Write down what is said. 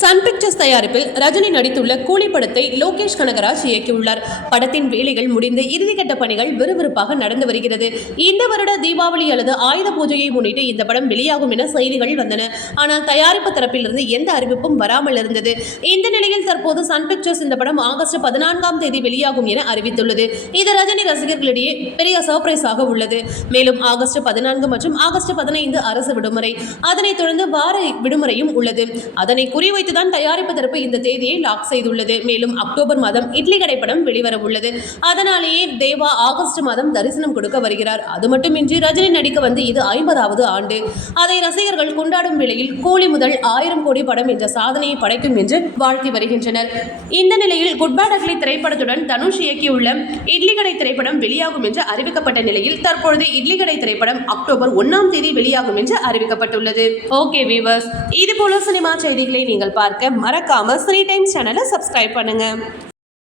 Sun pictures தயாரிப்பில் ரஜினி நடித்துள்ள கூலி படத்தை லோகேஷ் கனகராஜ் இயக்கியுள்ளார். படத்தின் வேலைகள் முடிந்து இறுதிக்கட்ட பணிகள் விறுவிறுப்பாக நடந்து வருகிறது. இந்த வருட தீபாவளி அல்லது ஆயுத பூஜையை முன்னிட்டு இந்த படம் வெளியாகும் என செய்திகள் வந்தன. ஆனால் தயாரிப்பு தரப்பிலிருந்து எந்த அறிவிப்பும் வராமல் இருந்தது. இந்த நிலையில் தற்போது சன் பிக்சர்ஸ் இந்த படம் ஆகஸ்ட் 14ஆம் தேதி வெளியாகும் என அறிவித்துள்ளது. இது ரஜினி ரசிகர்களிடையே பெரிய சர்ப்ரைஸாக உள்ளது. மேலும் ஆகஸ்ட் 14 மற்றும் ஆகஸ்ட் 15 அரசு விடுமுறை, அதனைத் தொடர்ந்து வார விடுமுறையும் உள்ளது. அதனை குறிவைத்துதான் தயாரிப்பு தரப்பு இந்த தேதியை லாக் செய்துள்ளது. மேலும் அக்டோபர் மாதம் இட்லி கடை படம் வெளிவர உள்ளது. அதனாலேயே தேவா ஆகஸ்ட் மாதம் தரிசனம் கொடுக்க வருகிறார். அது மட்டுமின்றி ரஜினி நடிக்க வந்து இது 50வது ஆண்டு. அதை ரசிகர்கள் கொண்டாடும் வேளையில் கூலி முதல் 1000 கோடி படம் என்ற சாதனையை படைக்கும் என்று வாழ்த்தி வருகின்றனர். இந்த நிலையில் குட் பேட் அக்லி திரைப்படத்துடன் தனுஷ் இயக்கியுள்ள இட்லி கடை திரைப்படம் வெளியாகும் என்று அறிவிக்கப்பட்ட நிலையில் தற்பொழுது இட்லி கடை திரைப்படம் அக்டோபர் 1ஆம் தேதி வெளியாகும் என்று அறிவிக்கப்பட்டுள்ளது. ஓகே வீவர்ஸ், இது போல சினிமா செய்திகளை நீங்கள் பார்க்க மறக்காம ஸ்ரீ டைம்ஸ் சேனலை சப்ஸ்கிரைப் பண்ணுங்க.